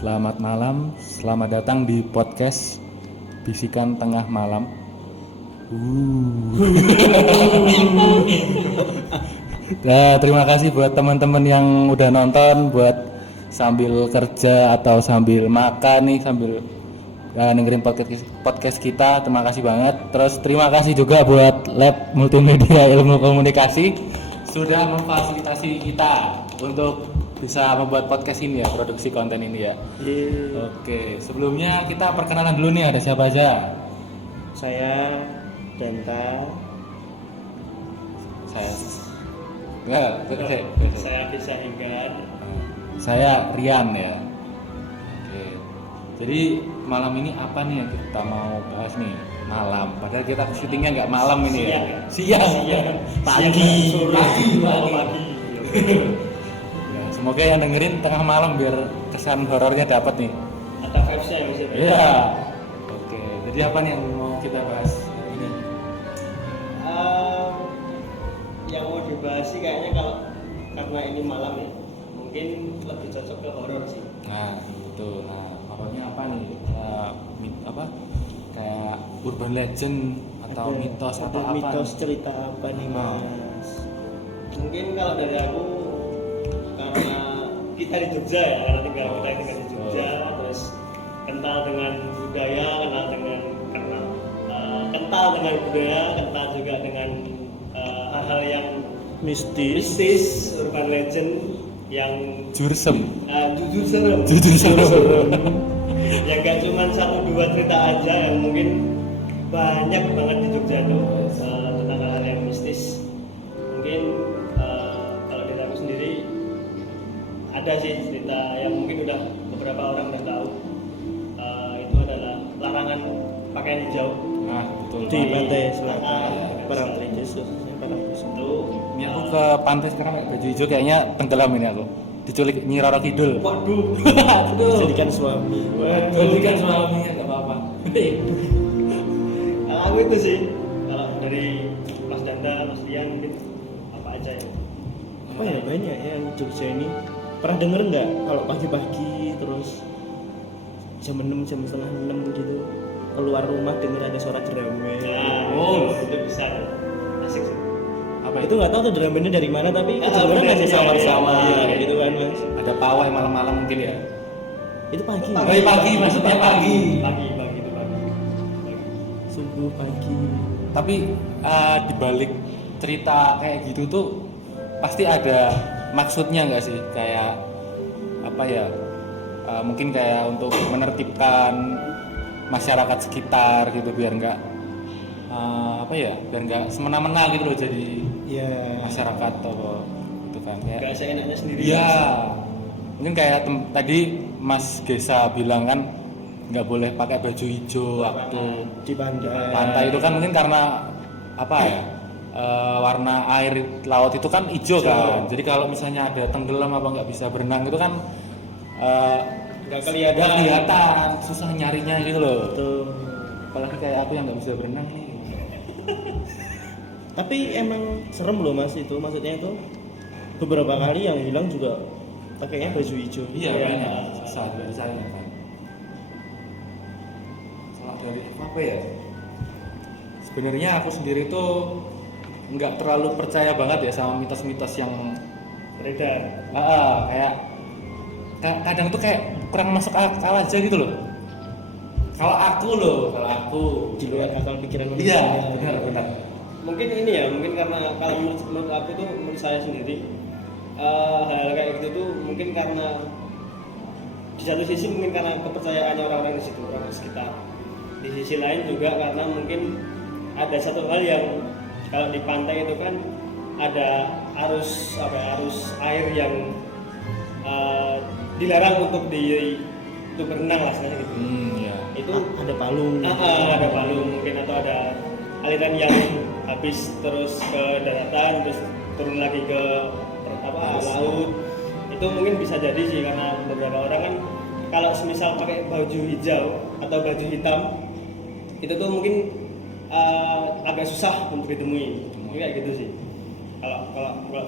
Selamat malam, selamat datang di podcast Bisikan Tengah Malam. Nah, terima kasih buat teman-teman yang udah nonton, buat sambil kerja atau sambil makan nih, sambil dengerin podcast kita. Terima kasih banget. Terus terima kasih juga buat Lab Multimedia Ilmu Komunikasi sudah memfasilitasi kita untuk bisa membuat podcast ini ya, produksi konten ini ya. Oke, sebelumnya kita perkenalan dulu nih, ada siapa aja? Saya Danta. Saya bisa Enggar. Saya Rian ya. Oke. Jadi malam ini apa nih yang kita mau bahas nih? Malam. Padahal kita syutingnya nggak malam ini ya. Siang. Pagi. Ya, semoga yang dengerin tengah malam biar kesan horornya dapat nih. Atau vibes-nya yang bisa. Iya. Oke. Jadi apa nih yang mau kita bahas ini? Yang mau dibahas sih kayaknya karena ini malam ya, mungkin lebih cocok ke horor sih. Nah, betul. Nah, horornya apa nih? Kayak urban legend atau mitos atau apa? Mitos cerita apa nih Mas? Mungkin kalau dari aku, karena kita di Jogja ya, karena kita tinggal di Jogja, terus kental dengan budaya, kental dengan budaya, kental juga dengan hal-hal yang mistis, urban legend yang Jujur serem. Yang gak cuma 1-2 cerita aja, yang mungkin banyak banget di Jogja tuh tentang hal-hal yang mistis. Mungkin kalau dari aku sendiri ada sih cerita yang mungkin udah beberapa orang udah tahu. Itu adalah larangan pakaian hijau. Nah, betul. Di pantai selatan Parangtritis khususnya Parangtritis itu. Ini aku ke pantai sekarang pakai baju hijau, kayaknya tenggelam ini aku. Diculik Nyi Roro Kidul. Waduh. Jadikan suami. Jadikan suaminya enggak apa-apa. Aku itu sih. Kalau dari Mas Danda, Mas Rian mungkin apa aja ya? Apa ya, banyak ya di Jogja ini. Pernah denger nggak kalau pagi-pagi terus jam 6, jam setengah 6 gitu keluar rumah denger ada suara drum band. Itu bisa asik sih. Apa Itu nggak tahu tuh drum bandnya dari mana, tapi kedengeran masih samar-samar gitu kan Mas. Ada pawai malam-malam mungkin ya. Itu pagi. Pagi maksudnya pagi. Pagi itu pagi. Subuh pagi. Tapi di balik cerita kayak gitu tuh pasti ada maksudnya nggak sih? Kayak apa ya? Mungkin kayak untuk menertibkan masyarakat sekitar gitu biar nggak biar nggak semena-mena gitu loh jadi masyarakat atau gitu kan kayak Gak seenaknya sendiri. iya mungkin kayak tadi Mas Gesa bilang kan nggak boleh pakai baju hijau waktu Di pantai itu kan mungkin karena apa ya warna air laut itu kan hijau kan, jadi kalau misalnya ada tenggelam apa nggak bisa berenang itu kan Gak nggak kelihatan. kelihatan, susah nyarinya gitu loh. Betul. Apalagi kayak aku yang nggak bisa berenang nih. Tapi emang serem loh Mas itu, maksudnya itu beberapa kali yang bilang juga pakainya baju hijau. Iya Iya. banyak, susah dari saya kan. Salah dari apa ya? Sebenarnya aku sendiri tuh nggak terlalu percaya banget ya sama mitos-mitos yang Beredar. kayak kadang tuh kayak kurang masuk akal aja gitu loh. Kalau aku Di luar akal pikiran manusia. iya benar. Mungkin ini ya, mungkin karena kalau menurut aku tuh, menurut saya sendiri hal-hal kayak gitu tuh mungkin karena di satu sisi mungkin karena kepercayaannya orang-orang di situ, orang sekitar. Di sisi lain juga karena mungkin ada satu hal yang kalau di pantai itu kan ada arus air yang dilarang untuk berenang lah sebenarnya gitu. Iya. Itu Ada palung. ada palung mungkin, atau ada aliran yang habis terus ke daratan terus turun lagi ke laut. Itu mungkin bisa jadi sih, karena beberapa orang kan kalau semisal pakai baju hijau atau baju hitam itu tuh mungkin agak susah untuk ditemui. Mungkin kayak gitu sih. Kalau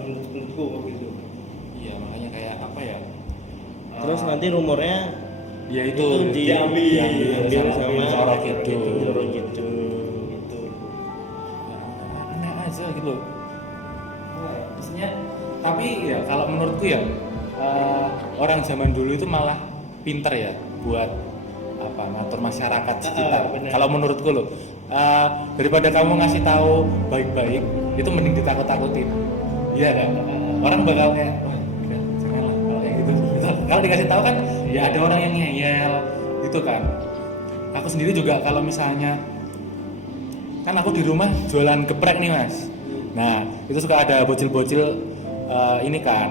menurutku gitu. Iya, makanya kayak apa ya? Terus nanti rumornya Ya itu diambil sama Soro Kidul. Soro Kidul. itu. Enak aja gitu loh. Maksudnya, tapi ya kalau menurutku ya orang zaman dulu itu malah pinter ya buat apa ngatur masyarakat sekitar. benar. Kalau menurutku loh, daripada kamu ngasih tahu baik-baik, itu mending ditakut-takutin. Iya kan? Orang bakal kayak, wah, udah, janganlah kalau kayak gitu. Kalau dikasih tahu kan, ya ada orang yang ngeyel, gitu kan. Aku sendiri juga kalau misalnya, kan aku di rumah jualan geprek nih mas. Nah itu suka ada bocil-bocil ini kan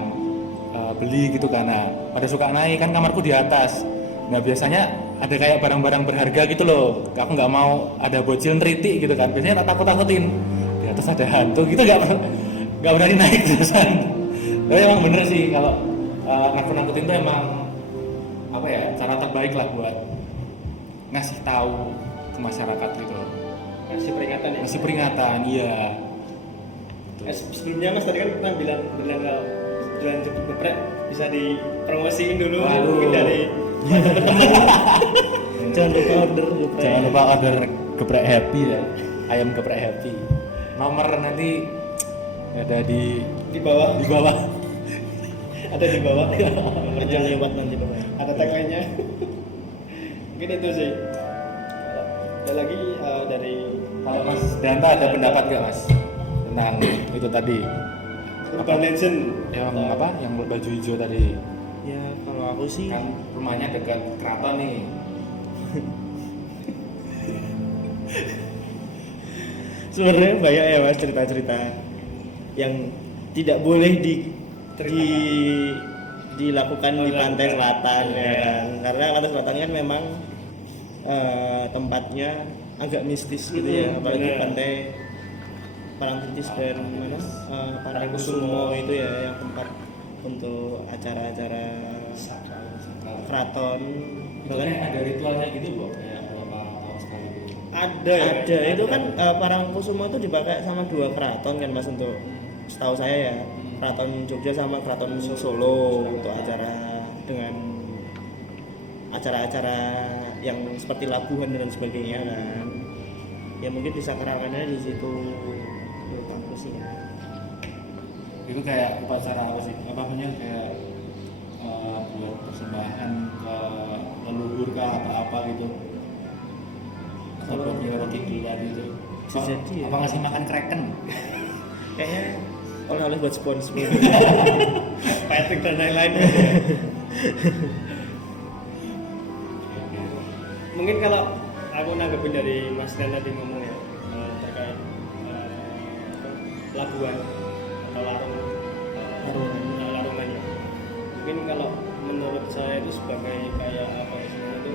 beli gitu kan. Nah pada suka naik kan kamarku di atas. Nah biasanya ada kayak barang-barang berharga gitu loh. Aku nggak mau ada bocil neritik gitu kan. Biasanya tak takut-takutin di atas ada hantu gitu, nggak berani naik terusan. Tapi emang bener sih kalau nakut-nakutin tuh emang apa ya cara terbaik lah buat ngasih tahu ke masyarakat gitu loh. Kasih peringatan ya. Masih peringatan, iya. Sebelumnya Mas tadi kan pernah bilang kalau jualan geprek bisa dipromosiin dulu Waduh. mungkin dari Jangan lupa order geprek. Jangan lupa order geprek happy ya, ayam geprek happy. Nomor nanti ada di bawah ada di bawah Kerja lewat nanti Bapak. ada tagline-nya. Mungkin itu sih. Ada lagi dari Kalau Mas Danta ada pendapat gak Mas tentang itu tadi? Urban Legend Yang apa? Yang baju hijau tadi. Ya kalau aku sih Kan rumahnya dekat keraton nih. sebenarnya banyak ya mas cerita-cerita yang tidak boleh dilakukan di pantai selatan ya kan. Karena pantai selatan kan memang tempatnya agak mistis gitu ya, apalagi bener. pantai Parangtritis dan mana Parangkusumo itu ya yang tempat untuk acara-acara keraton. Bahkan ada ritualnya gitu loh, kayak berapa tahun sekali gitu. Ada itu kan Parangkusumo itu dipakai sama dua keraton kan mas, untuk setahu saya ya, keraton Jogja sama keraton Solo untuk acara dengan acara-acara yang seperti labuhan dan sebagainya kan. Ya mungkin disakralkannya di situ menurut aku sih ya. Itu kayak upacara apa sih? Apa namanya kayak buat persembahan ke leluhur kah atau apa gitu? Atau buat Nyiro Kidul tadi itu? Bisa jadi ya. Apa ngasih makan kraken? Kayaknya oleh-oleh buat SpongeBob. Patrick dan lain-lain. Mungkin kalau aku nanggepin dari Mas Dan tadi ngomong ya terkait labuan atau larungan ya. Mungkin kalau menurut saya itu sebagai kayak apa ya sebenarnya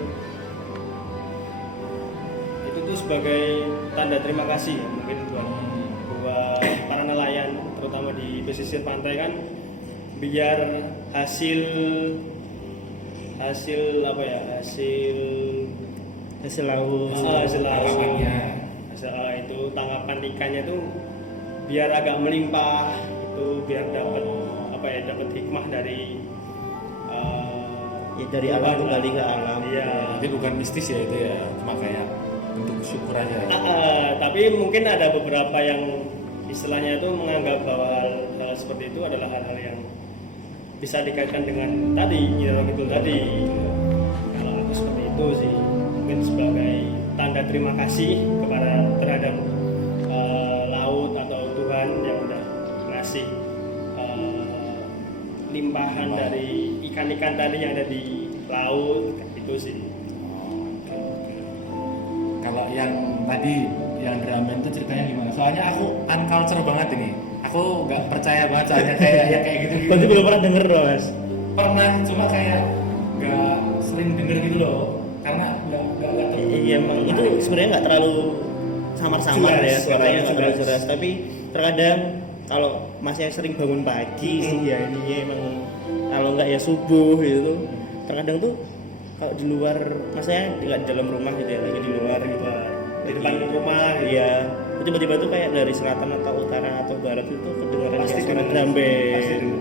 itu tuh sebagai tanda terima kasih ya, mungkin buat para nelayan terutama di pesisir pantai kan, biar hasil apa ya Hasil laut. hasil Tangkapannya. itu tangkapan ikannya tuh biar agak melimpah, itu biar dapat apa ya, dapat hikmah dari Ya dari alam Tuhan. kembali ke alam. Iya. Tapi bukan mistis ya itu ya, cuma kayak untuk syukur aja. Tapi mungkin ada beberapa yang istilahnya itu menganggap bahwa hal seperti itu adalah hal-hal yang bisa dikaitkan dengan tadi Nyiro Kidul tadi. Kalau aku seperti itu sih, mungkin sebagai tanda terima kasih kepada terhadap laut atau Tuhan yang udah ngasih limpahan dari ikan-ikan tadi yang ada di laut, itu sih. Kalau yang tadi yang ramen itu ceritanya gimana? Soalnya aku unculture banget ini. Aku nggak percaya banget soalnya kayak yang kayak gitu. Berarti belum pernah denger loh mas. Pernah, cuma kayak nggak sering denger gitu loh. Karena nggak Iya emang itu sebenarnya nggak terlalu samar-samar Jelas, ya suaranya, nggak terlalu jelas. jelas. Tapi terkadang kalau masnya sering bangun pagi sih ya ini emang, kalau nggak ya subuh gitu. Terkadang tuh kalau di luar, maksudnya nggak di dalam rumah gitu ya, lagi di luar gitu. Di depan rumah gitu. Iya. Tiba-tiba tuh kayak dari selatan atau utara atau barat itu kedengaran Pasti kayak suara denger. drum band. Pasti denger.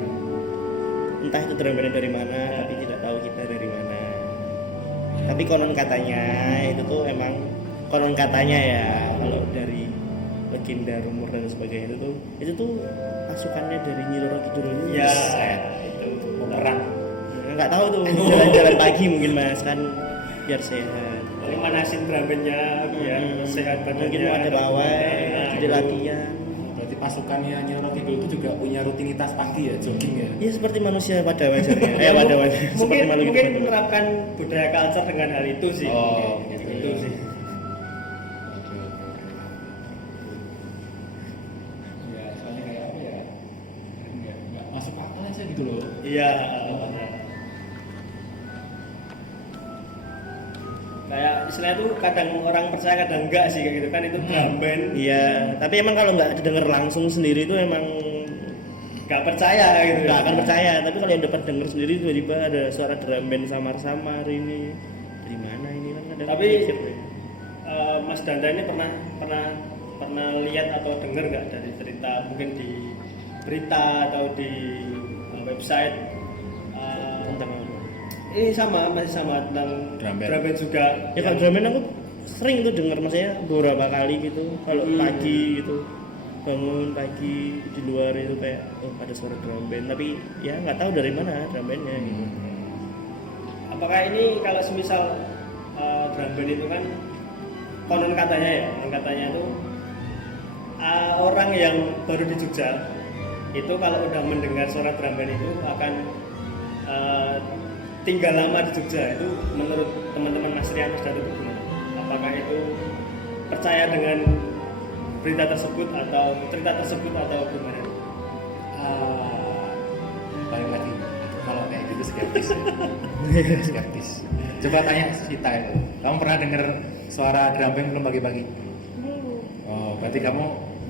Entah itu drum bandnya dari mana, tapi tidak tahu kita dari mana. Tapi konon katanya itu tuh emang konon katanya ya, kalau dari legenda rumor dan sebagainya itu tuh pasukannya dari Nyi Roro Kidul itu. Ya, itu Perang. Nggak tahu tuh, jalan-jalan pagi mungkin Mas kan biar sehat. paling manasin drumnya biar sehat badannya. Mungkin mau ada pawai, jadi latihan. Berarti pasukannya Nyi Roro Kidul itu juga punya rutinitas pagi ya, jogging ya. Ya seperti manusia pada wajarnya. Pada wajarnya. Mungkin Seperti makhluk mungkin hidup pada menerapkan budaya culture dengan hal itu sih. Oh, Gitu sih. Ya, soalnya kayak apa ya? Nggak masuk akal aja gitu loh. Iya, benar. Kayak istilahnya tuh kadang orang percaya kadang enggak sih kayak gitu kan itu drum band. Iya, tapi emang kalau nggak denger langsung sendiri itu emang Enggak percaya gitu. nggak akan percaya. Tapi kalau yang dapat denger sendiri tiba-tiba ada suara drum band samar-samar ini dari mana ini kan ada. Tapi mikir deh. Mas Danda ini pernah lihat atau dengar nggak dari cerita mungkin di berita atau di website tentang apa? ini masih sama tentang Drum band. drum band juga. Ya kalau drum band aku sering tuh denger, maksudnya beberapa kali gitu kalau pagi gitu bangun pagi di luar itu kayak ada suara drum band, tapi ya nggak tahu dari mana drum bandnya gitu. Apakah ini kalau semisal drum band itu kan konon katanya itu orang yang baru di Jogja itu kalau udah mendengar suara drum band itu akan tinggal lama di Jogja. Itu menurut teman-teman Mas Rian, Mas Dado itu gimana? Apakah itu percaya dengan berita tersebut atau cerita tersebut atau gimana? Balik lagi itu kalau kayak gitu skeptis ya. Skeptis. Coba tanya Sita itu, kamu pernah dengar suara drum band belum pagi-pagi? Oh, berarti kamu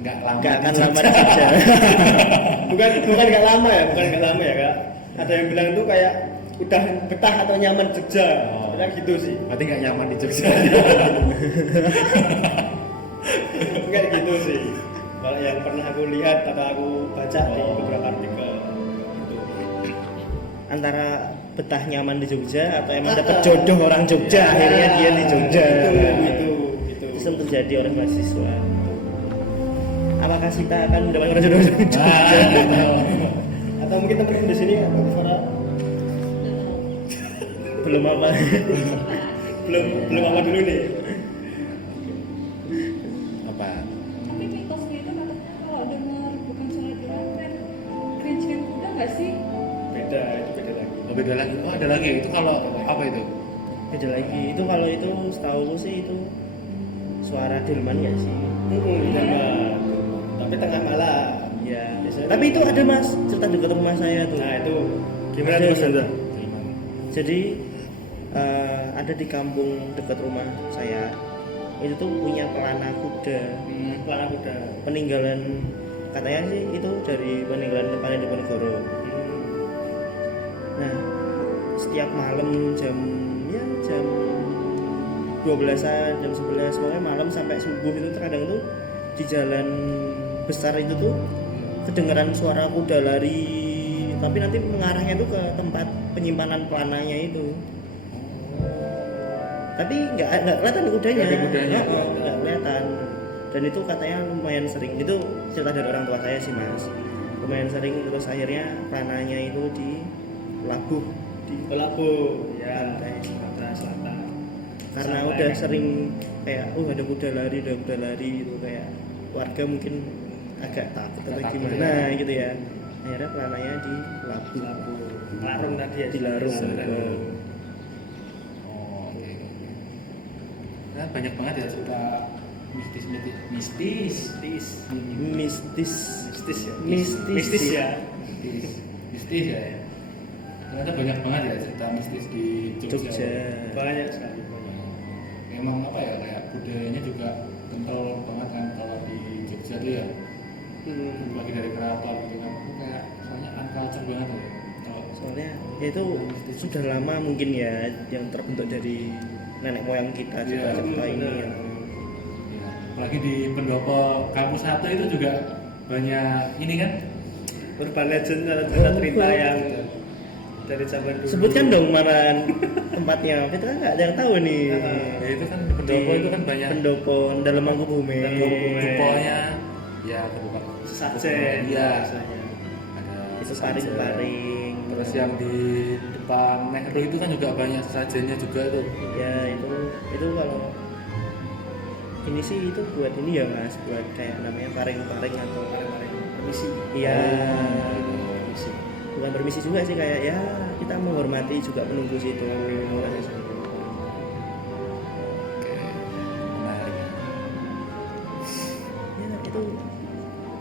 nggak lama Nggak akan di lama Jogja. di Jogja. bukan nggak lama ya, Kak. Ada yang bilang tuh kayak udah betah atau nyaman Jogja. Oh. Bilang gitu sih. Berarti nggak nyaman di Jogja. Enggak gitu sih. Kalau yang pernah aku lihat atau aku baca di beberapa artikel gitu. Antara betah nyaman di Jogja atau emang dapat jodoh orang Jogja akhirnya dia di Jogja. Itu. Itu sering terjadi oleh mahasiswa. Apakah kita akan mendapatkan jodoh di Jogja? Atau mungkin teman-teman di sini atau suara Belum apa. belum apa dulu nih. Apa? Tapi mitosnya itu katanya kalau dengar bukan suara drum band, cringe-nya udah nggak sih? Beda, itu beda lagi. Oh, beda lagi. Oh, ada lagi. Itu kalau apa itu? Beda lagi. Itu kalau itu setahu sih itu suara delman nggak sih? Zaman. Tapi tengah malam. Ya. Biasanya Tapi itu ada Mas cerita dekat rumah saya tuh. Nah, itu gimana Ada, tuh Mas Danda? Jadi ada di kampung dekat rumah saya itu tuh punya pelana kuda. Pelana kuda. Peninggalan katanya sih itu dari peninggalan Pangeran Diponegoro. Nah, setiap malam jam 12-an, jam 11, pokoknya malam sampai subuh itu terkadang tuh di jalan besar itu tuh kedengeran suara kuda lari, tapi nanti mengarahnya tuh ke tempat penyimpanan pelananya itu. Tapi nggak kelihatan kudanya. Nggak ada kudanya. Nggak kelihatan. Dan itu katanya lumayan sering. Itu cerita dari orang tua saya sih Mas. Lumayan sering, terus akhirnya pelananya itu dilabuh di Labu ya, pantai. Sumatera Selatan. Karena Sampai udah kan. sering kayak ada kuda lari gitu, kayak warga mungkin agak takut atau Agak gimana takut ya. gitu ya. Akhirnya pelananya dilabuh. Labu. Larung tadi ya. Dilarung. Oh, oke. Nah, banyak banget ya cerita mistis. Mistis ya. Mistis Mistis sih. ya. Mistis ya. Ternyata banyak banget ya cerita mistis di Jogja. Banyak sekali. Memang apa ya, kayak budayanya juga kental banget kan kalau di Jogja tuh ya. Lagi dari keraton gitu kan. Itu kayak soalnya unculture banget tuh. Kalau Soalnya ya itu sudah lama mungkin ya yang terbentuk dari nenek moyang kita juga Iya, cerita ini. benar. Ya. ya, apalagi di pendopo kampus 1 itu juga banyak ini kan. Urban legend atau cerita yang dari zaman dulu. Sebutkan dong mana tempatnya kita kan nggak ada yang tahu nih. Ya, itu kan di pendopo itu kan banyak pendopo dalam Mangkubume. kupolnya ya kebuka Sajen. iya biasanya. ada Itu sesajen. paring-paring. Terus yang di depan Mehru itu kan juga banyak sesajennya juga tuh. Ya itu kalau ini sih itu buat ini ya mas, buat kayak namanya paring-paring atau paring-paring permisi. Iya. Gitu. Bukan permisi juga sih, kayak ya kita menghormati juga penunggu situ. Oke, menarik. Ya itu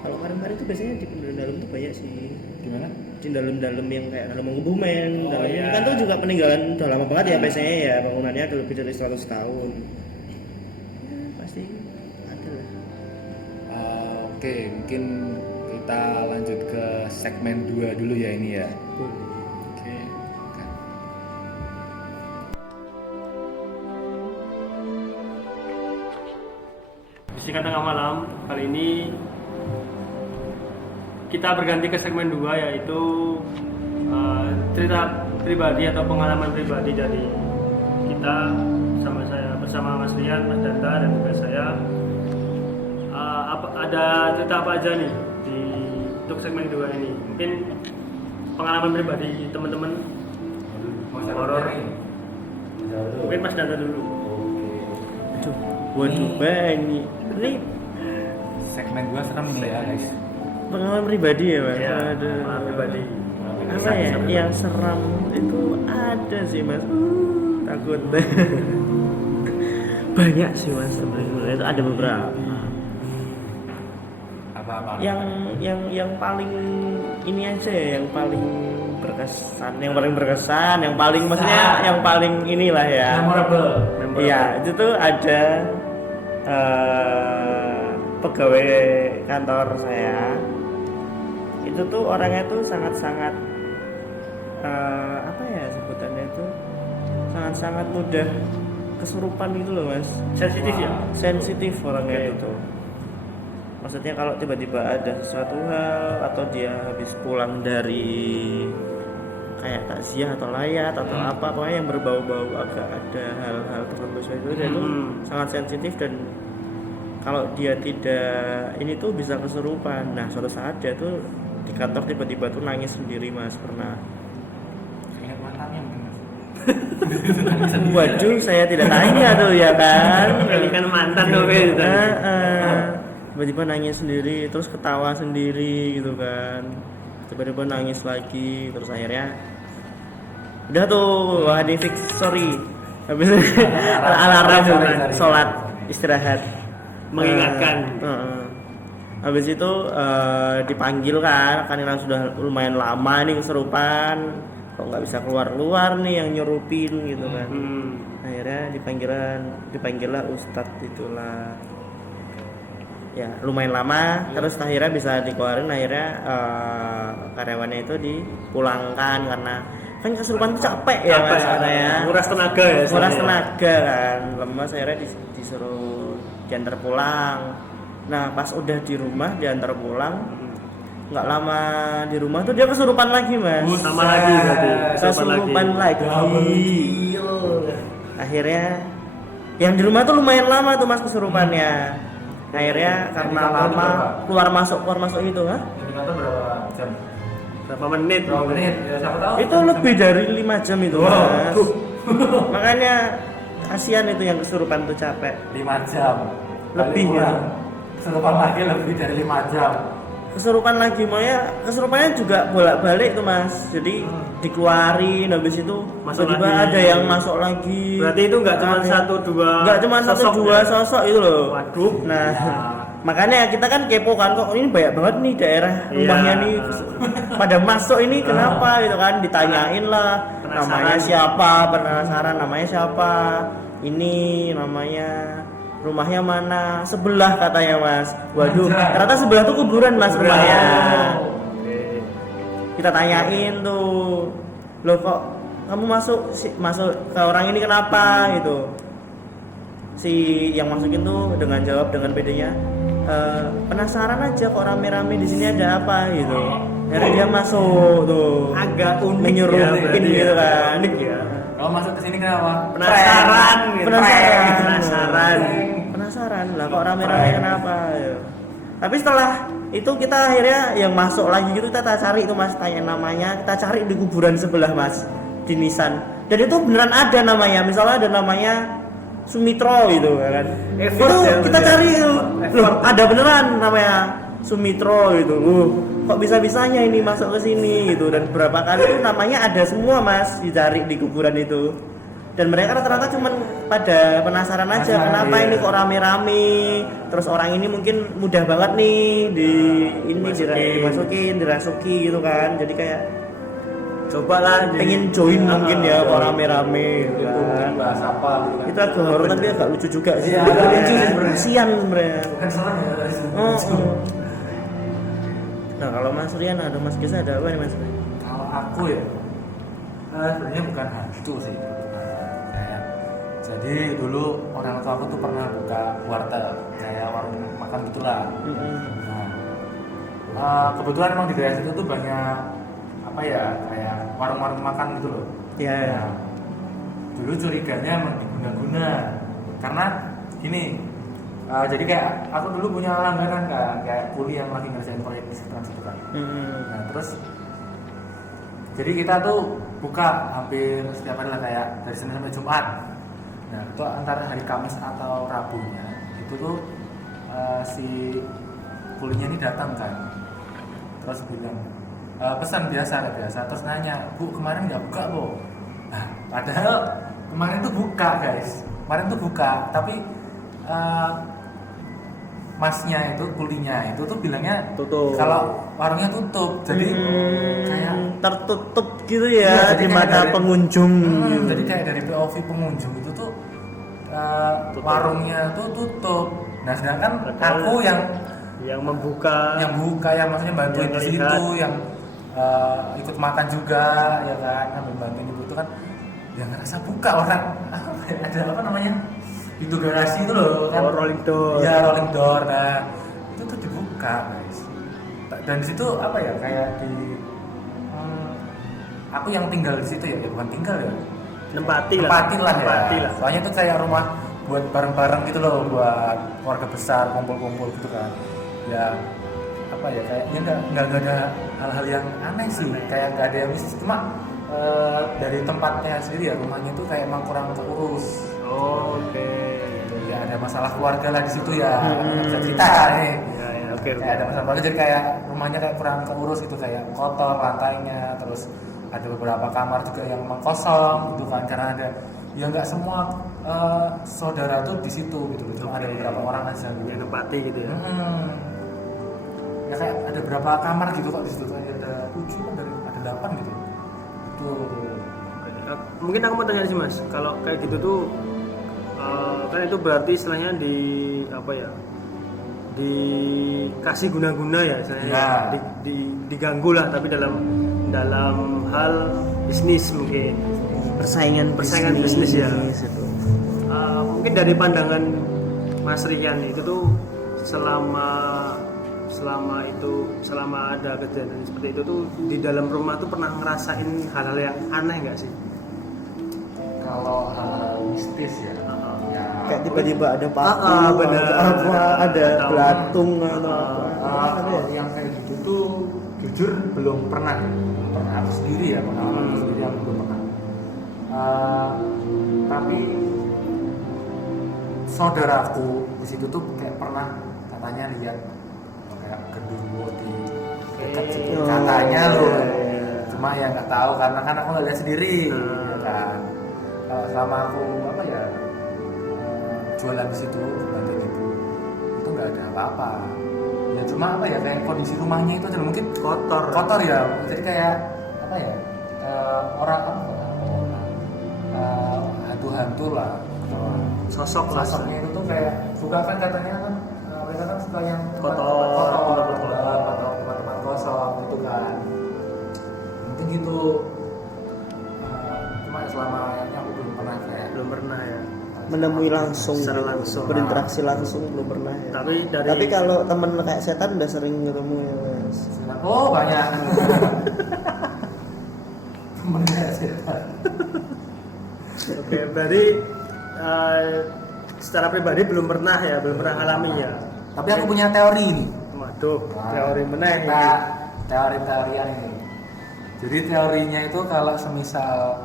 kalau paring-paring itu biasanya di dalam tuh banyak sih. Gimana? Di dalam yang kayak dalam Mangkubumen, Oh, iya. kan tuh juga peninggalan udah lama banget ya biasanya ya, bangunannya udah lebih dari 100 tahun. Ya pasti ada lah. Oke, mungkin kita lanjut ke segmen 2 dulu ya ini ya. Oke. Kan. Bisikan Tengah Malam kali ini kita berganti ke segmen 2 yaitu cerita pribadi atau pengalaman pribadi dari kita bersama Mas Rian, Mas Danta dan juga saya. Ada cerita apa aja nih untuk segmen 2 ini? Mungkin pengalaman pribadi teman-teman horor. Mungkin Mas Danta dulu. Aduh, waduh banyak. Ini Segmen 2 serem nih ya guys. pengalaman pribadi ya mas. Ya, Aduh. pengalaman pribadi. Apa ya? Yang seram itu ada sih mas. Takut. Banyak sih mas sebenarnya, itu ada beberapa. Apa-apa? Yang paling ini aja ya, yang paling berkesan, yang paling maksudnya yang paling inilah ya. Memorable. Iya, itu tuh ada pegawai kantor saya. Itu tuh orangnya tuh sangat-sangat apa ya sebutannya itu, sangat-sangat mudah kesurupan gitu loh mas. Sensitif ya? Sensitif orangnya itu. Maksudnya kalau tiba-tiba ada sesuatu hal atau dia habis pulang dari kayak takziah atau layat atau apa, pokoknya yang berbau-bau agak ada hal-hal tertentu seperti itu, dia tuh sangat sensitif, dan kalau dia tidak ini tuh bisa kesurupan. Nah suatu saat dia tuh di kantor tiba-tiba tuh nangis sendiri mas, pernah. Ingat mantannya mungkin mas. Waduh, saya tidak tanya tuh ya kan. Ini kan mantan dong itu. Tiba-tiba nangis sendiri, terus ketawa sendiri gitu kan. Tiba-tiba nangis lagi, terus akhirnya udah tuh, wah di fix, sorry. Habis alarm sholat istirahat. Mengingatkan. Habis itu dipanggil kan karena sudah lumayan lama nih kesurupan, kok nggak bisa keluar nih yang nyurupin gitu kan. Akhirnya dipanggillah ustadz itulah, ya lumayan lama, terus akhirnya bisa dikeluarin. Akhirnya karyawannya itu dipulangkan karena kan kesurupan tuh capek ya mas, katanya Nguras tenaga ya. nguras tenaga kan, lemas. Akhirnya disuruh diantar pulang. Nah pas udah di rumah diantar pulang, nggak lama di rumah tuh dia kesurupan lagi mas. Sama lagi berarti. Kesurupan lagi. Akhirnya yang di rumah tuh lumayan lama tuh mas kesurupannya. Akhirnya karena lama keluar masuk itu, Di kantor berapa jam? Berapa menit? Berapa menit? Ya siapa tahu. itu lebih dari 5 jam itu mas. Makanya kasihan itu yang kesurupan tuh capek. 5 jam. Lebih ya. Kesurupan lagi lebih dari 5 jam. Kesurupan lagi, makanya kesurupannya juga bolak-balik tuh mas. Jadi dikeluarin, habis itu Masuk tiba-tiba lagi. ada yang masuk lagi. Berarti itu nggak cuma Ada. satu dua. Nggak cuma satu sosok dua ya? sosok itu loh. Waduh. Nah, makanya kita kan kepo kan, kok ini banyak banget nih daerah rumahnya Iya. nih pada masuk ini kenapa gitu kan, ditanyain lah namanya siapa, penasaran namanya siapa, ini namanya rumahnya mana, sebelah katanya mas. Waduh, ternyata sebelah tuh kuburan mas rumahnya. Kita tanyain tuh, loh kok kamu masuk ke orang ini kenapa gitu. Si yang masukin tuh dengan jawab dengan bedanya, penasaran aja kok rame-rame di sini ada apa gitu. Akhirnya dia masuk tuh, Agak unik menyurupin ya, berarti gitu ya. kan. Unik ya. Kamu masuk ke sini kenapa? Penasaran gitu. Penasaran. Penasaran lah kok rame-rame kenapa ya. Tapi setelah itu kita akhirnya yang masuk lagi gitu kita cari itu Mas, tanya namanya, kita cari di kuburan sebelah Mas di Nisan. Dan itu beneran ada namanya, misalnya ada namanya Sumitro gitu ya kan. Effort Itu ya, kita Mas, cari ya? loh, ada beneran namanya Sumitro gitu. Kok bisa-bisanya ini masuk ke sini gitu, dan beberapa kali itu namanya ada semua Mas dicari di kuburan itu. Dan mereka rata-rata cuman pada penasaran aja kenapa ini kok rame-rame. Terus orang ini mungkin mudah banget nih dimasukin, dirasuki gitu kan. Jadi kayak Cobalah pengen join mungkin ya kok rame-rame gitu kan. Bahas apa gitu kan. Itu agak horor tapi agak lucu juga sih. Iya, agak lucu sih sebenarnya. Kasian sebenarnya. Bukan serem ya. Nah kalau Mas Rian ada, Mas Gesa ada apa nih Mas? Kalau aku ya sebenarnya bukan hantu sih. Kayak jadi dulu orang tua aku tuh pernah buka warteg kayak warung makan gitulah. Nah, kebetulan emang di daerah situ tuh banyak apa ya kayak warung-warung makan gitu loh. Iya. Nah, dulu curiganya emang diguna-guna karena gini. Jadi kayak aku dulu punya langganan kan, kayak kuli yang lagi ngerjain proyek di sekitar situ kan. Nah terus jadi kita tuh buka hampir setiap hari lah, kayak dari Senin sampai Jumat. Nah itu antara hari Kamis atau Rabunya itu tuh si kulinya ini datang kan, terus bilang pesan biasa terus nanya, Bu kemarin nggak buka Bu? Nah padahal kemarin tuh buka guys, tapi masnya itu kulinya itu tuh bilangnya Tutup. kalau warungnya tutup, jadi kayak tertutup gitu ya, jadi di kayak mata dari- pengunjung gitu. jadi kayak dari POV pengunjung itu tuh warungnya tuh tutup. Nah sedangkan aku yang membuka, yang buka, yang maksudnya bantuin Yang di situ, lihat. yang ikut makan juga ya kan, sambil bantuin ibu itu kan, yang ngerasa buka orang ada apa namanya pintu garasi itu loh kan, rolling door. ya rolling door. Nah itu tuh dibuka guys, dan di situ apa ya kayak di aku yang tinggal di situ ya bukan tinggal ya, Nempatin lah Nempati ya. lah. Soalnya itu kayak rumah buat bareng-bareng gitu loh, buat keluarga besar kumpul-kumpul gitu kan. Ya apa ya kayak ya nggak ada hal-hal yang aneh sih, kayak nggak ada yang mistis, cuma dari tempatnya sendiri ya, rumahnya itu kayak emang kurang terurus. Oke. Ya ada masalah keluarga lah di situ ya, nggak bisa cerita nih. Ya, oke. Kayak ada masalah keluarga, jadi kayak rumahnya kayak kurang terurus gitu, kayak kotor lantainya, terus ada beberapa kamar juga yang memang kosong gitu kan, karena ada ya nggak semua saudara tuh di situ gitu, cuma ada beberapa orang aja gitu. Yang nempati gitu ya. Ya kayak ada berapa kamar gitu kok di situ, kayak ada 7 ada 8 gitu. Tuh. Mungkin aku mau tanya sih Mas, kalau kayak gitu tuh kan itu berarti istilahnya di apa ya? Dikasih guna-guna ya istilahnya. Ya. Diganggu lah, tapi dalam hal bisnis mungkin. persaingan bisnis ya. itu. Mungkin dari pandangan Mas Rian itu tuh selama ada kejadian seperti itu tuh di dalam rumah tuh pernah ngerasain hal-hal yang aneh nggak sih? Kalau hal mistis ya, ya Kayak tiba-tiba ada paku, benar. ada Atau- belatung atau apa. kalau yang kayak gitu tuh jujur belum pernah aku sendiri ya, pengalaman aku sendiri yang belum pernah. Tapi saudaraku di situ tuh kayak pernah katanya lihat kayak genderuwo di dekat situ, Oh, katanya loh. iya. Cuma ya nggak tahu karena kan aku nggak lihat sendiri, ya kan. Selama aku apa ya jualan di situ banting itu nggak ada apa-apa. Ya cuma apa ya kayak kondisi rumahnya itu adalah mungkin kotor ya, jadi kayak apa ya hantu-hantu lah. Sosoknya itu tuh kayak suka kan katanya kan mereka kan suka yang Kotor. atau tempat-tempat kosong gitu kan, mungkin gitu. Cuma selama ini aku belum pernah kayak Belum pernah ya. Menemui langsung, Secara langsung. berinteraksi langsung belum pernah ya. Tapi kalau temen kayak setan udah sering ketemu ya Mas. oh banyak temen kayak setan. Oke, berarti secara pribadi belum pernah ngalamin ya. Tapi aku punya teori nih. Waduh, teori meneh. Kita teori-teorian ini. Jadi teorinya itu kalau semisal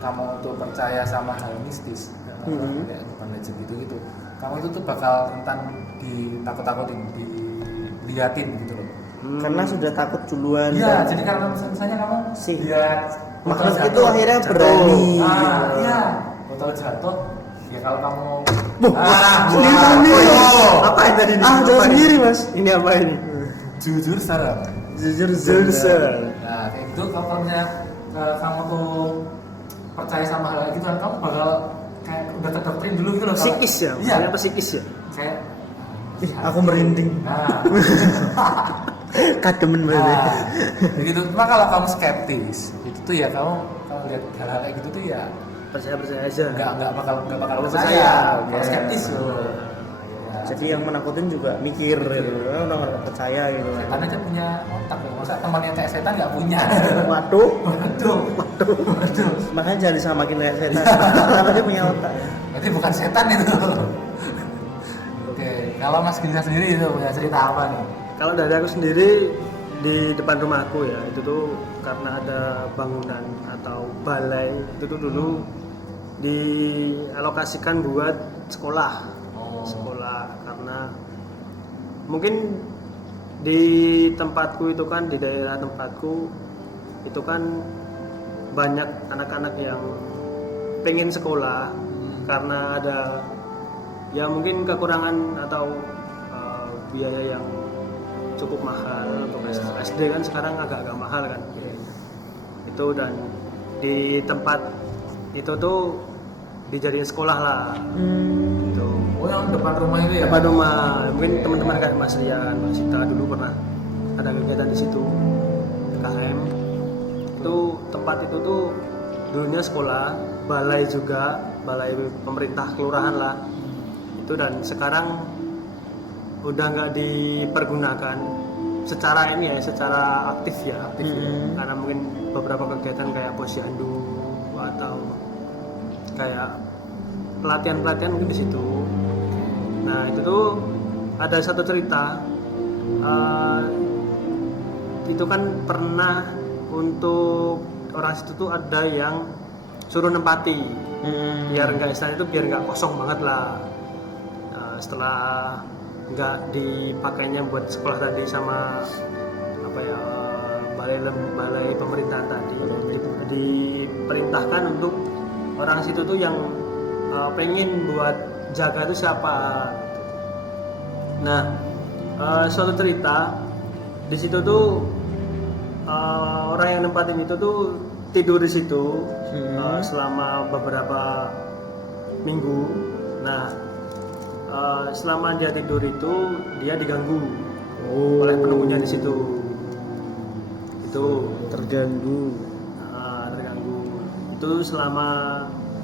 kamu tuh percaya sama hal mistis, kayak urban legend gitu, kamu itu tuh bakal rentan ditakut-takutin, diliatin gitu loh. Karena sudah takut duluan. Iya, jadi karena misalnya kamu lihat makhluk itu akhirnya berani. Iya, botol jatuh. Ya kalau kamu Sendiri. Apa yang tadi ini? Jauh sendiri mas. Ini apa ini? jujur sekarang. Jujur. Nah, kayak gitu kalau misalnya kamu tuh percaya sama hal gitu kan kamu bakal kayak udah terdoktrin dulu gitu loh. Psikis ya? Iya. Apa psikis ya? Kayak Aku merinding. nah, Kademen banget. begitu. Cuma kalau kamu skeptis, itu tuh ya kamu kalau lihat hal-hal kayak gitu tuh ya Percaya aja. nggak bakal percaya. percaya. Oke. Kalau skeptis loh. Ya. Jadi yang menakutin juga mikir gitu. Udah nggak percaya gitu. Setan aja punya otak loh. Masa teman yang kayak setan nggak punya? Waduh. Waduh. Makanya jangan disamakin kayak setan. Karena dia punya otak. Berarti bukan setan itu. Oke, kalau Mas Ginza sendiri itu punya cerita apa nih? Kalau dari aku sendiri di depan rumahku ya, itu tuh karena ada bangunan atau balai itu tuh dulu dialokasikan buat sekolah. Sekolah karena mungkin di tempatku itu kan, di daerah tempatku itu kan banyak anak-anak yang pengen sekolah karena ada ya mungkin kekurangan atau biaya yang cukup mahal untuk SD kan sekarang agak-agak mahal kan itu, dan di tempat itu tuh dijadiin sekolah lah gitu. Oh, yang depan rumah itu ya? Depan rumah, mungkin teman-teman kayak Mas Rian, Mas Sita dulu pernah ada kegiatan di situ KM. Itu tempat itu tuh dulunya sekolah, balai juga, balai pemerintah kelurahan lah. Itu dan sekarang udah nggak dipergunakan secara ini ya, secara aktif ya, karena mungkin beberapa kegiatan kayak posyandu atau kayak pelatihan mungkin di situ. Nah itu tuh ada satu cerita, itu kan pernah untuk orang situ tuh ada yang suruh nempati, biar nggak istilahnya itu biar nggak kosong banget lah. Setelah nggak dipakainya buat sekolah tadi sama apa ya balai pemerintahan tadi, diperintahkan untuk orang situ tuh yang pengen buat jaga itu siapa. Nah suatu cerita di situ tuh orang yang nempatin itu tuh tidur di situ selama beberapa minggu. Nah selama dia tidur itu dia diganggu oleh penunggunya di situ. Itu terganggu. Itu selama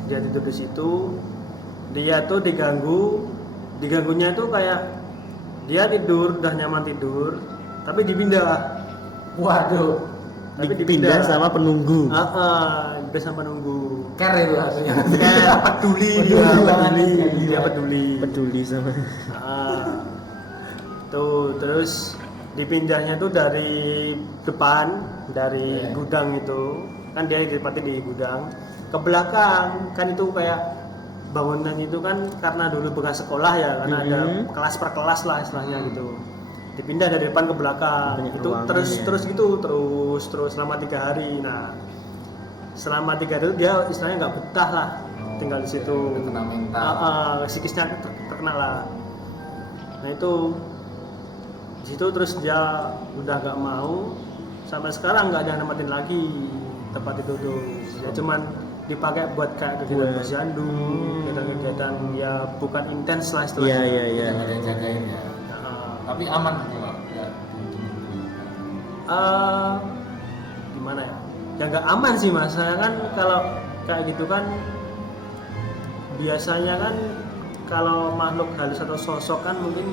dia tidur di situ dia tuh diganggunya itu kayak dia tidur udah nyaman tidur tapi dipindah. Waduh, Tapi Dipindah sama penunggu. Dipindah sama penunggu. care itu artinya. Kayak peduli dia peduli sama. Tuh terus dipindahnya tuh dari depan, dari gudang itu kan dia ditempati di gudang ke belakang. Kan itu kayak bangunan itu kan karena dulu bekas sekolah ya, karena ada kelas per kelas lah istilahnya gitu. Dipindah dari depan ke belakang. Banyak Itu ruangan, terus selama 3 hari. Nah selama 3 hari itu dia istilahnya nggak betah lah tinggal di situ. Kena mental. Psikisnya terkena lah. Nah itu di situ terus dia udah nggak mau, sampai sekarang nggak ada yang nempatin lagi tempat itu tuh. Ya cuman dipakai buat kayak kegiatan posyandu, kegiatan ya bukan intens lah istilahnya. Iya. Ada yang jagain ya. Tapi aman ya. Gimana ya? Ya nggak aman sih mas. Saya kan kalau kayak gitu kan biasanya kan kalau makhluk halus atau sosok kan mungkin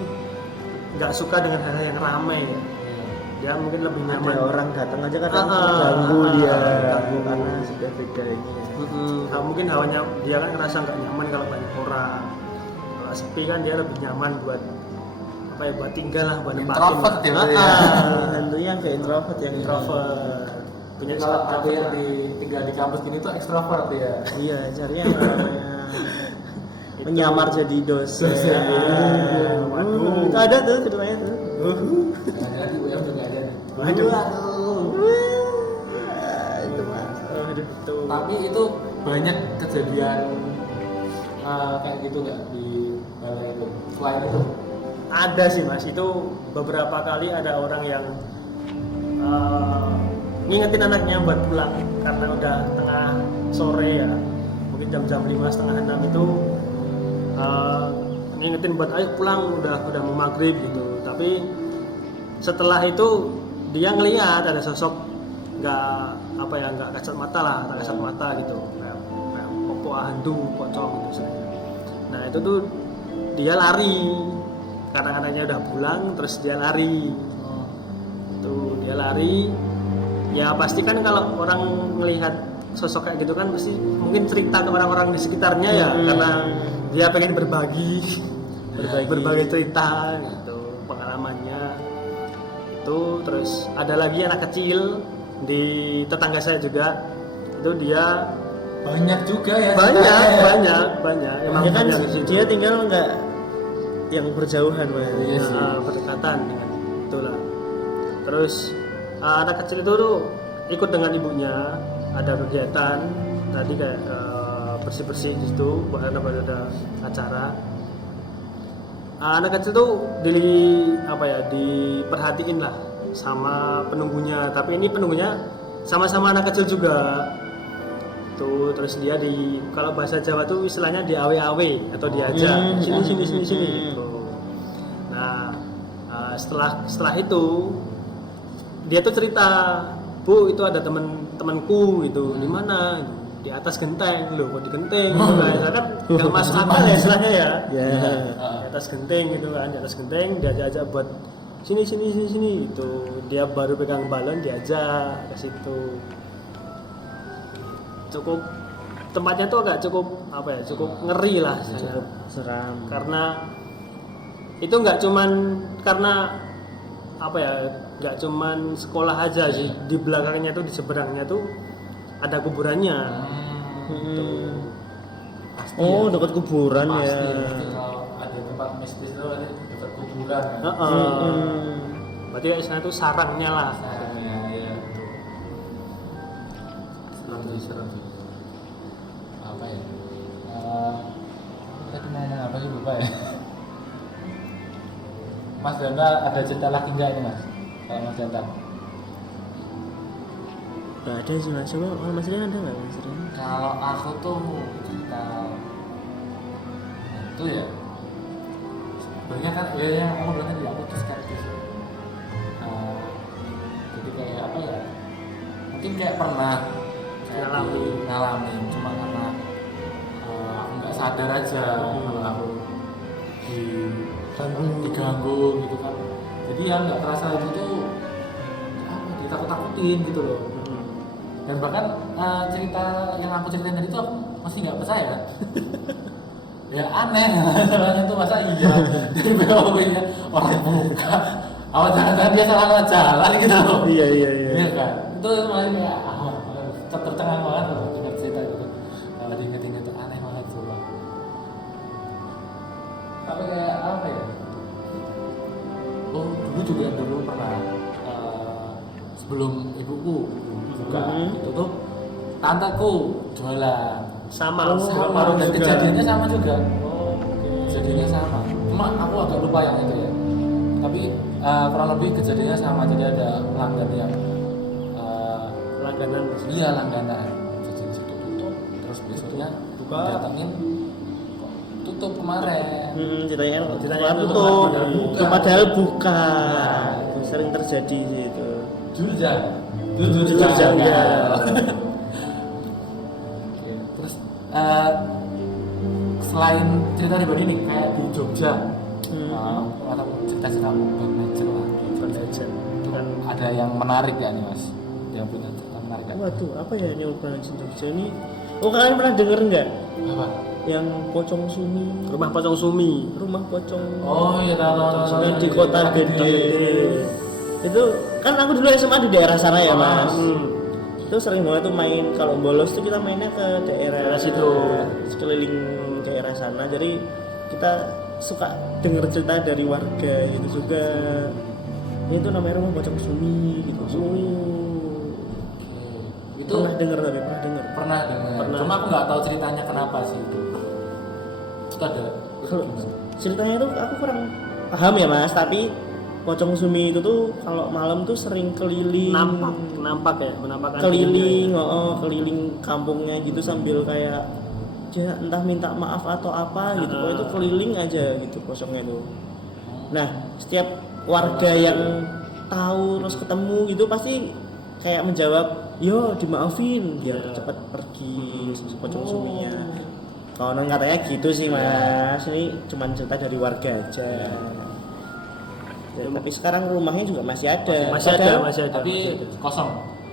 nggak suka dengan hal yang ramai. dia mungkin lebih ada nyaman. orang datang aja kadang Ah, ganggu ah, dia ganggu. karena sudah beda ini ya. Mungkin hawanya dia kan ngerasa nggak nyaman kalau banyak orang. Kalau sepi kan dia lebih nyaman buat apa ya, buat tinggal lah, buat nempatin. Introvert ya, Pak, ya. Tentunya kayak introvert yang Introvert. Punya Kalau sifat aku yang introvert. tinggal di kampus gini tuh ekstrovert ya. iya cari yang namanya menyamar jadi dosen. Waduh. Itu ada tuh ceritanya tuh. Jangan-jangan di UM juga ada nih. Waduh. Itu mas. Aduh, itu. Tapi itu banyak kejadian kayak gitu nggak di balai itu? Selain itu? Ada sih mas, itu beberapa kali ada orang yang ngingetin anaknya buat pulang karena udah tengah sore ya, mungkin jam-jam 5 setengah 6 itu ngingetin buat ayo pulang, udah mau maghrib gitu. Tapi setelah itu dia ngelihat ada sosok nggak kasat mata lah, tak kasat mata gitu, kayak popo hantu pocong gitu istilahnya. Nah itu tuh dia lari karena anaknya udah pulang, terus dia lari. Tuh dia lari. Ya pasti kan kalau orang melihat sosok kayak gitu kan pasti mungkin cerita ke orang-orang di sekitarnya ya, karena dia pengen berbagi cerita gitu, pengalamannya. Itu terus ada lagi anak kecil di tetangga saya juga, itu dia Banyak juga ya. banyak emang Ya kan banyak di situ. dia tinggal nggak yang berjauhan mas. Iya sih. Berdekatan dengan itulah. Terus anak kecil itu tuh ikut dengan ibunya, ada kegiatan tadi kayak bersih-bersih gitu, ada acara. Anak kecil tuh diperhatiin lah sama penunggunya, tapi ini penunggunya sama-sama anak kecil juga. Tuh terus dia kalau bahasa Jawa tuh istilahnya di awe-awe atau diajak sini gitu. Nah setelah itu dia tuh cerita, Bu itu ada temanku gitu, di mana? Di atas genteng. Loh kok di genteng? Saya kan nggak masuk akal ya istilahnya ya. Di atas genteng gitu kan, di atas genteng diajak buat sini itu. Dia baru pegang balon diajak ke situ. Cukup tempatnya tuh agak cukup ngeri lah, Cukup seram. karena itu nggak cuman karena nggak cuman sekolah aja sih, di belakangnya tuh, di seberangnya tuh ada kuburannya. Pasti Oh ya. dekat kuburan Pasti, ya. pasti kalau ada tempat mistis itu ada dekat kuburan kan. Berarti istilahnya tuh sarangnya lah. Sarangnya ya. Serem sih. Apa ya? Tadi mau ngomong apa sih lupa ya. Mas Danda ada cerita lagi nggak ini mas? Kalau Mas Danda? Gak ada sih mas. Coba kalau mas Rian ada nggak mas Rian? Kalau aku tuh cerita itu ya. Sebenarnya kan ya yang aku bilang tadi aku tuh skeptis. Jadi kayak apa ya? Mungkin kayak pernah ngalamin, cuma karena aku nggak sadar aja kalau aku diganggu gitu kan. Jadi yang nggak terasa itu tuh ditakut-takutin gitu loh. Dan bahkan cerita yang aku ceritain tadi itu aku masih nggak percaya. Ya aneh, soalnya tuh masa iya dari BOW-nya orang buka, awal jangan dia salah jalan gitu loh. Iya kan, itu masih kayak tercengang banget loh dengar cerita itu. Kalau diinget-inget tuh aneh banget coba. Tapi kayak apa ya? Oh dulu pernah sebelum ibuku buka itu tuh tanteku jualan Sama dan kejadiannya sama juga. Kejadiannya sama, cuma aku agak lupa yang itu ya, tapi kurang lebih kejadiannya sama. Jadi ada pelanggan yang langganan. iya langganan, jadi situ tutup terus besoknya Buka. datengin kok tutup kemarin. Ceritanya Ceritanya tutup, tutup, padahal buka. Nah, Itu sering terjadi sih itu. Jurjan ya. Oke, terus selain cerita pribadi nih kayak di Jogja atau cerita-cerita urban legend lah, Legend. itu ada yang menarik gak nih Mas? Yang punya cerita menarik gak? Waduh, apa ya Nyoba Jogja ini? Oh, kalian pernah denger nggak? Apa? Yang Pocong Sumi, Rumah Pocong Sumi. rumah pocong Oh iya tahu. yang di kota gede. Itu kan aku dulu SMA di daerah sana ya Mas. Itu sering banget tuh main, kalau bolos tuh kita mainnya ke daerah situ, sekeliling daerah sana. Jadi kita suka denger cerita dari warga itu juga. Itu namanya rumah pocong Sumi gitu. Itu Pernah denger tapi pernah denger. pernah dengar. Cuma aku nggak tahu ceritanya kenapa sih itu. Itu ada. Kalau ceritanya itu aku kurang paham ya Mas, tapi pocong Sumi itu tuh kalau malam tuh sering keliling, Nampak ya, menampakkan keliling, keliling kampungnya gitu sambil kayak ya entah minta maaf atau apa gitu. Pokoknya itu keliling aja gitu pocongnya itu. Nah, setiap warga yang tahu terus ketemu gitu pasti kayak menjawab, yo dimaafin biar cepat pergi si pocong Suminya. Konon katanya gitu sih Mas. Ini cuma cerita dari warga aja. Ya, tapi sekarang rumahnya juga masih ada. masih ada. Tapi kosong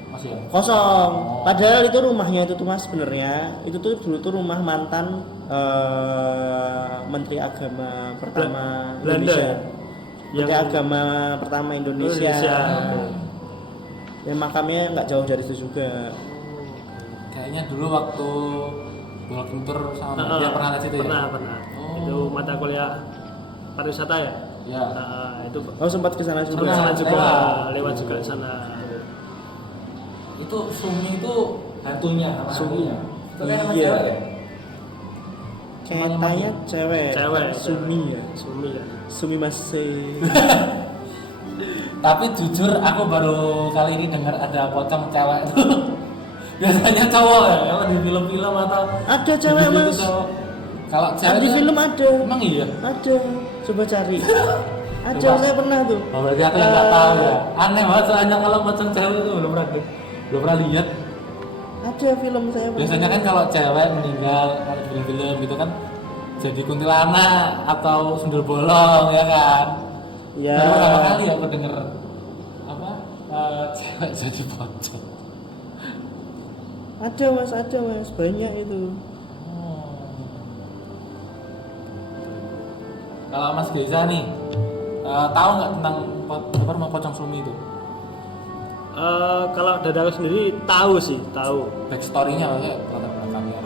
masih ya. Kosong. Padahal itu rumahnya itu tuh Mas sebenarnya itu tuh dulu tuh rumah mantan Menteri Agama pertama Belanda Indonesia. ya? Menteri Agama pertama Indonesia. Yang makamnya nggak jauh dari itu juga. Kayaknya dulu waktu walking tour sama dia pernah ke situ ya. Pernah. Oh. Itu mata kuliah pariwisata ya. Ya. Itu Oh sempat ke sana juga. Sana juga lewat. lewat juga sana. Itu Sumi itu hantunya nama Sumi. hantunya. Itu kan nama Iya. cewek ya? Kayaknya cewek. Sumi ya. Sumi ya. Sumi masih. Tapi jujur aku baru kali ini dengar ada pocong cewek itu. Biasanya cowok ya, kalau di film-film atau Ada cewek di video Mas. cowok. Kalau cewek Di itu- film ada. Emang iya? Ada. Coba cari. Ada, Coba. saya pernah tuh. Oh, berarti aku yang nggak tahu ya. Aneh banget soalnya kalau pocong cewek itu belum pernah lihat. Ada film saya pernah. Biasanya kan kalau cewek meninggal kalau di film-film gitu kan jadi kuntilanak atau sundel bolong ya kan. Ya. Baru pertama kali aku denger apa cewek jadi pocong. Ada mas, banyak itu. Kalau Mas Geza nih tahu nggak tentang rumah pocong Sumi itu? Kalau dari aku sendiri tahu. Backstory-nya maksudnya latar belakangnya.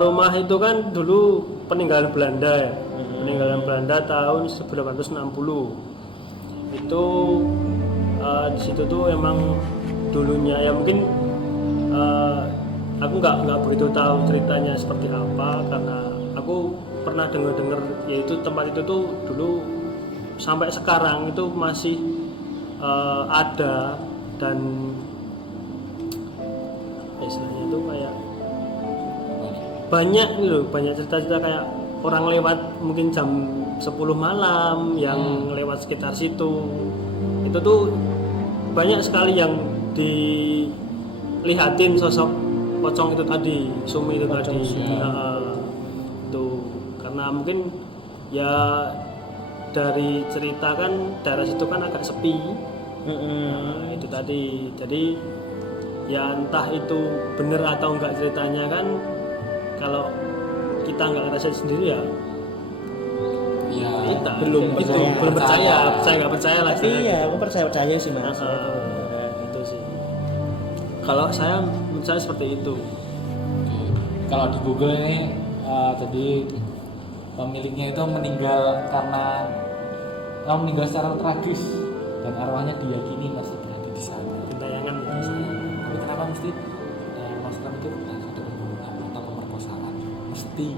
Rumah itu kan dulu peninggalan Belanda ya. Peninggalan Belanda tahun 1860. Itu di situ tuh emang dulunya ya mungkin aku nggak begitu tahu ceritanya seperti apa karena aku pernah dengar yaitu tempat itu tuh dulu sampai sekarang itu masih ada dan istilahnya itu kayak banyak nih loh, banyak cerita-cerita kayak orang lewat mungkin jam 10 malam yang lewat sekitar situ itu tuh banyak sekali yang dilihatin sosok pocong itu tadi, Sumi itu tadi. Tuh karena mungkin ya dari cerita kan daerah situ kan agak sepi. Nah, itu tadi. Jadi ya entah itu bener atau enggak ceritanya kan kalau kita nggak ngerasain sendiri ya Iya. kita belum percaya nggak percaya lah. Tapi ya aku percaya sih mas. Itu sih. Kalau saya seperti itu. Oke. Kalau di Google ini jadi pemiliknya itu meninggal karena meninggal secara tragis dan arwahnya diyakini masih berada di sana. Tayangan ya. Tapi kenapa mesti maksudnya mikir ada pembunuhan atau pemerkosaan? Mesti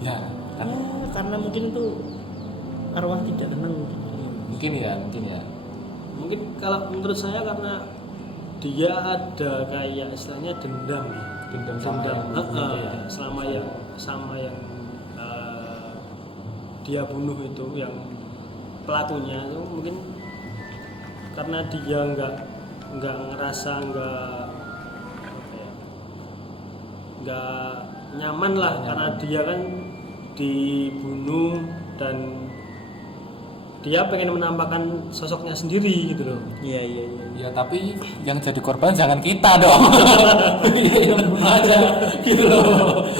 ya kan? Ya, karena mungkin itu arwah tidak tenang. Mungkin ya. Mungkin kalau menurut saya karena dia ada kayak istilahnya dendam sama yang bunuh ya. sama yang dia bunuh itu yang pelakunya itu mungkin karena dia nggak ngerasa nggak nyaman lah karena dia kan dibunuh dan dia pengen menampakkan sosoknya sendiri gitu loh. Iya iya iya. Ya tapi yang jadi korban jangan kita dong. Yang bunuh aja gitu loh.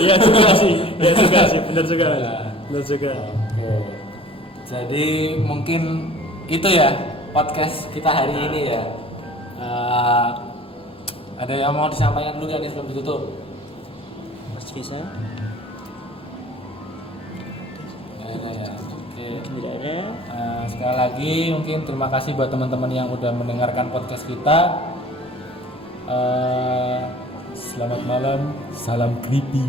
Iya juga sih, benar juga. Ya. Benar juga. Oke. Jadi mungkin itu ya podcast kita hari ini ya. Ada yang mau disampaikan dulu kan sebelum ditutup? Mas Visa. Ya. Oke. Kiranya Sekali lagi mungkin terima kasih buat teman-teman yang udah mendengarkan podcast kita. Selamat malam, salam creepy.